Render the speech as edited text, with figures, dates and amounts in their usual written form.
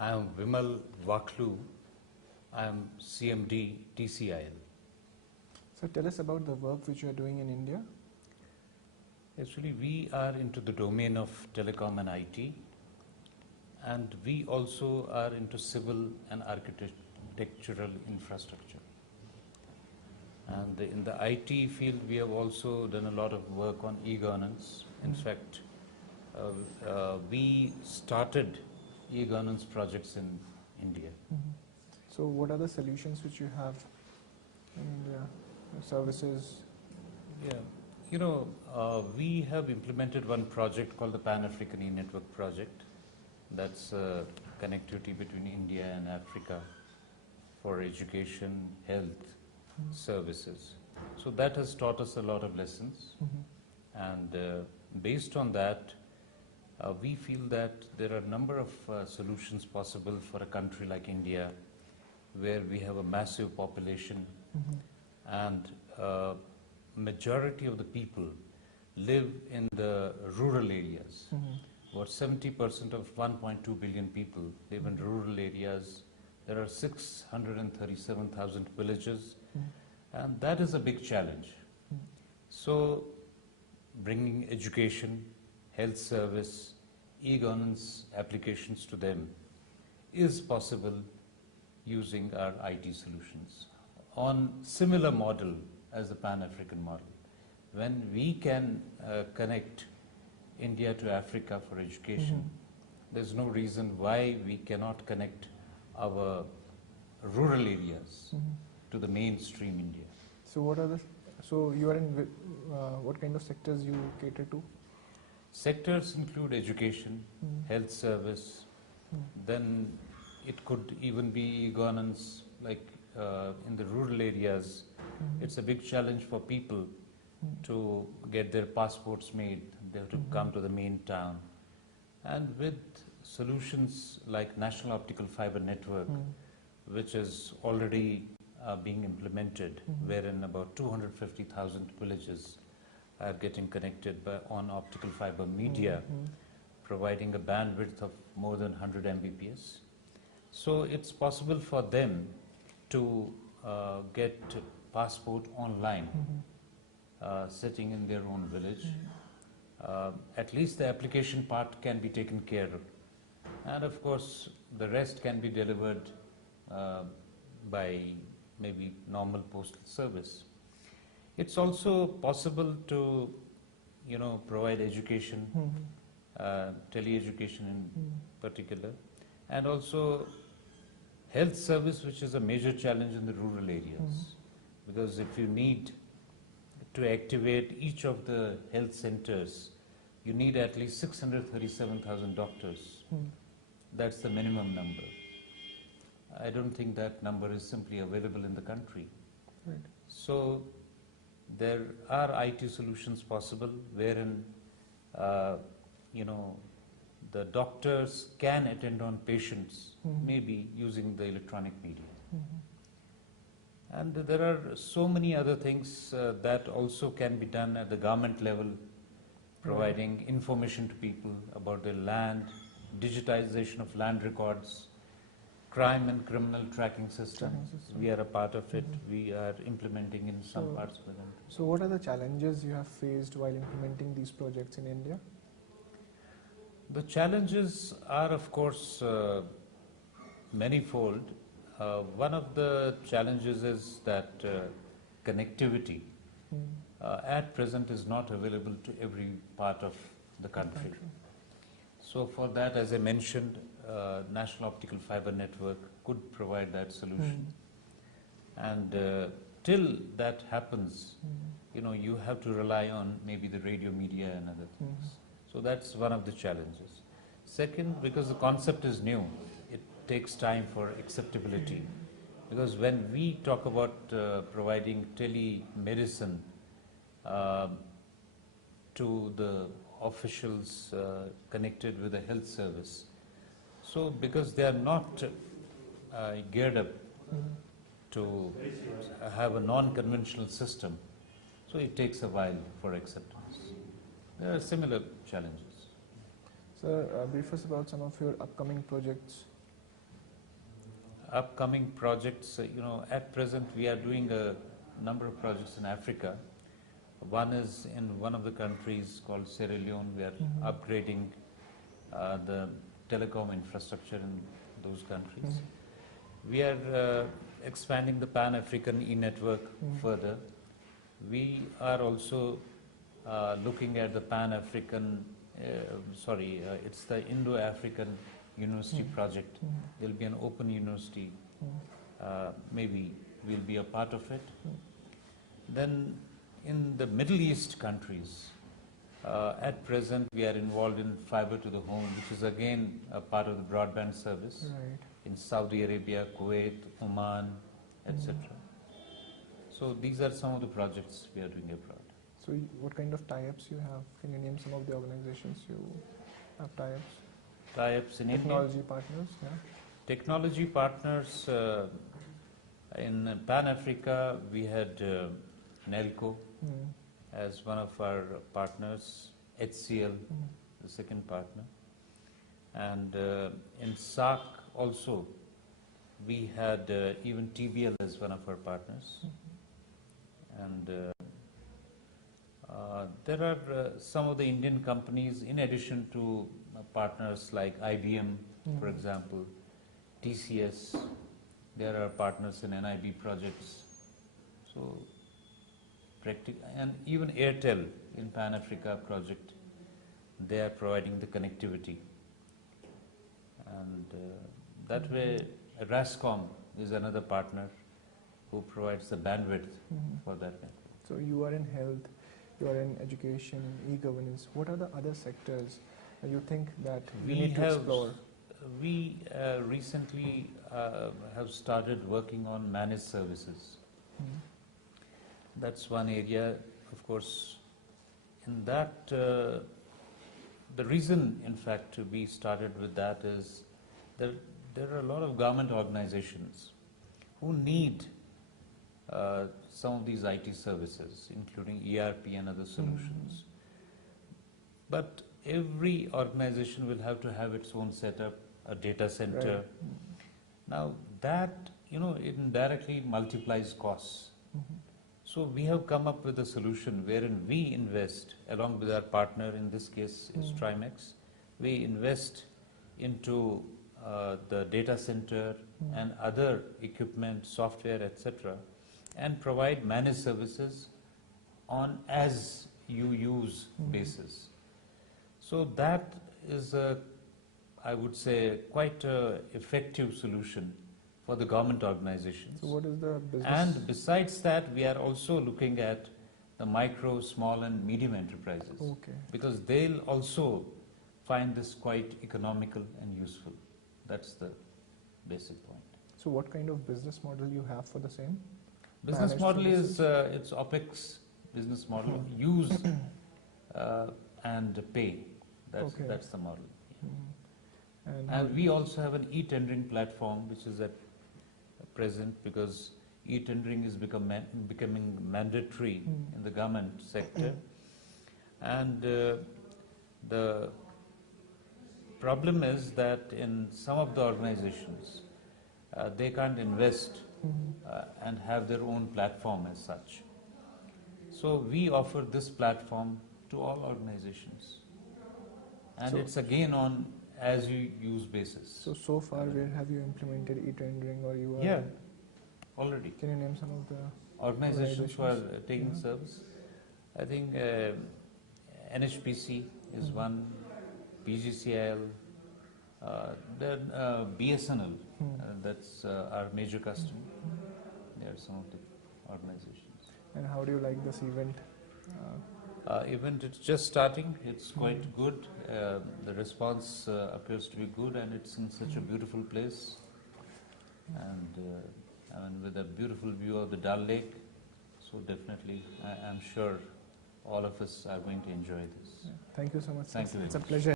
I am Vimal Vaklu. I am CMD TCIL. So tell us about the work which you are doing in India. Actually, we are into the domain of telecom and IT, and we also are into civil and architectural infrastructure. And in the IT field, we have also done a lot of work on e-governance. In fact, we started e-governance projects in India. So what are the solutions which you have in India? Services? Yeah, we have implemented one project called the Pan-African E-Network project. That's connectivity between India and Africa for education, health, services. So that has taught us a lot of lessons. And based on that, we feel that there are a number of solutions possible for a country like India, where we have a massive population and majority of the people live in the rural areas. About 70% of 1.2 billion people live in rural areas. There are 637,000 villages, and that is a big challenge. So, bringing education, health service, e-governance applications to them is possible using our IT solutions on similar model as the Pan-African model. When we can connect India to Africa for education, there's no reason why we cannot connect our rural areas to the mainstream India. So what are the? So you are in what kind of sectors you cater to? Sectors include education, health service, then it could even be governance, like in the rural areas. It's a big challenge for people to get their passports made. They have to come to the main town. And with solutions like National Optical Fiber Network, which is already being implemented, wherein about 250,000 villages are getting connected on optical fiber media, providing a bandwidth of more than 100 Mbps. So it's possible for them to get passport online, sitting in their own village. At least the application part can be taken care of. And of course, the rest can be delivered by maybe normal postal service. It's also possible to, provide education, tele-education in particular, and also health service, which is a major challenge in the rural areas. Because if you need to activate each of the health centers, you need at least 637,000 doctors. That's the minimum number. I don't think that number is simply available in the country. Right. So there are IT solutions possible wherein, the doctors can attend on patients, maybe using the electronic media. And there are so many other things that also can be done at the government level, providing information to people about their land, digitization of land records, crime and criminal tracking system. We are a part of it. We are implementing in some parts of the country. So what are the challenges you have faced while implementing these projects in India? The challenges are, of course, manifold. One of the challenges is that connectivity at present is not available to every part of the country. So for that, as I mentioned, National Optical Fiber Network could provide that solution. And till that happens, you have to rely on maybe the radio media and other things. So that's one of the challenges. Second, because the concept is new, it takes time for acceptability. Because when we talk about providing telemedicine to the officials connected with the health service, so because they are not geared up to have a non-conventional system, so it takes a while for acceptance. There are similar challenges. Sir, brief us about some of your upcoming projects. upcoming projects, at present we are doing a number of projects in Africa. One is in one of the countries called Sierra Leone. We are upgrading the telecom infrastructure in those countries. We are expanding the Pan-African e-network further. We are also looking at the Pan-African, it's the Indo-African University project. There will be an open university. Maybe we'll be a part of it. Then in the Middle East countries, at present we are involved in fiber to the home, which is again a part of the broadband service. Right. In Saudi Arabia, Kuwait, Oman, etc. So these are some of the projects we are doing abroad. So what kind of tie-ups you have? Can you name some of the organizations you have tie-ups? Tie-ups in India. Technology partners, yeah. Technology partners, in Pan Africa we had Nelco as one of our partners, HCL the second partner, and in SAC also we had even TBL as one of our partners, and there are some of the Indian companies in addition to partners like IBM, for example, TCS. There are partners in NIB projects. So, and even Airtel in Pan Africa project, they are providing the connectivity. And that way, RASCOM is another partner who provides the bandwidth for that network. So you are in health, you are in education, e-governance. What are the other sectors you think that we need to explore? We recently have started working on managed services. That's one area, of course. In that, the reason, in fact, we started with that is that there are a lot of government organizations who need some of these IT services, including ERP and other solutions. But every organization will have to have its own setup, a data center. Right. Now that, it indirectly multiplies costs. So we have come up with a solution wherein we invest, along with our partner, in this case is Trimex, we invest into the data center and other equipment, software, etc., and provide managed services on as you use basis. So that is I would say, quite an effective solution for the government organizations. So what is the business? And besides that, we are also looking at the micro, small and medium enterprises. Okay. Because they'll also find this quite economical and useful. That's the basic point. So what kind of business model you have for the same? Business Managed model services? is, it's OPEX business model, use and pay. That's the model. And we also have an e-tendering platform which is at present, because e-tendering is becoming mandatory in the government sector. And the problem is that in some of the organizations, they can't invest and have their own platform as such. So we offer this platform to all organizations. And it's again on as you use basis. So far, where have you implemented e-tendering, or you are? Yeah, already. Can you name some of the Organizations who are taking service? I think NHPC is one, PGCIL, then BSNL, that's our major customer. They are some of the organizations. And how do you like this event? Event, it's just starting. It's quite good. The response appears to be good, and it's in such a beautiful place. And I mean, with a beautiful view of the Dal Lake. So definitely, I'm sure all of us are going to enjoy this. Thank you so much. Thank you very It's a much. pleasure.